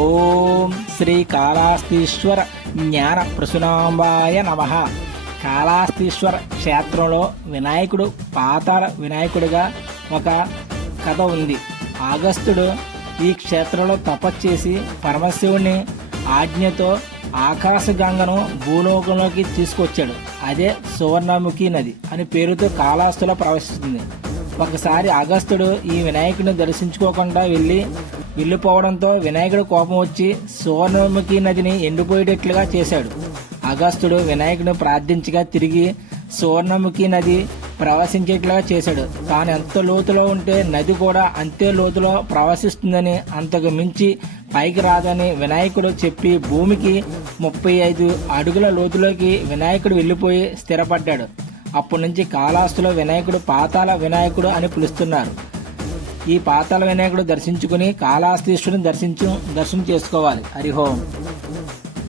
ఓం శ్రీ కాళాస్తీశ్వర జ్ఞాన ప్రసునాంబాయ నమ. కాళాస్తీశ్వర క్షేత్రంలో వినాయకుడు పాతాళ వినాయకుడిగా ఒక కథ ఉంది. ఆగస్టుడు ఈ క్షేత్రంలో తపస్సు చేసి పరమశివుని ఆజ్ఞతో ఆకాశగంగను భూలోకంలోకి తీసుకొచ్చాడు. అదే సువర్ణముఖి నది అని పేరుతో కాళాస్తులో ప్రవేశిస్తుంది. ఒకసారి అగస్త్యుడు ఈ వినాయకుడిని దర్శించుకోకుండా వెళ్ళి వెళ్ళిపోవడంతో వినాయకుడు కోపం వచ్చి సువర్ణముఖి నదిని ఎండిపోయేటట్లుగా చేశాడు. అగస్త్యుడు వినాయకుడిని ప్రార్థించగా తిరిగి సువర్ణముఖి నది ప్రవశించేట్లుగా చేశాడు. తాను ఎంత లోతులో ఉంటే నది కూడా అంతే లోతులో ప్రవశిస్తుందని అంతకు మించి పైకి రాదని వినాయకుడు చెప్పి భూమికి ముప్పై ఐదు అడుగుల లోతులోకి వినాయకుడు వెళ్ళిపోయి స్థిరపడ్డాడు. అప్పటి నుంచి కాళాస్తులో వినాయకుడు పాతాల వినాయకుడు అని పిలుస్తున్నారు. ఈ పాతాల వినాయకుడు దర్శించుకుని కాళాస్తీశ్వరుని దర్శించు దర్శనం చేసుకోవాలి. హరిహోం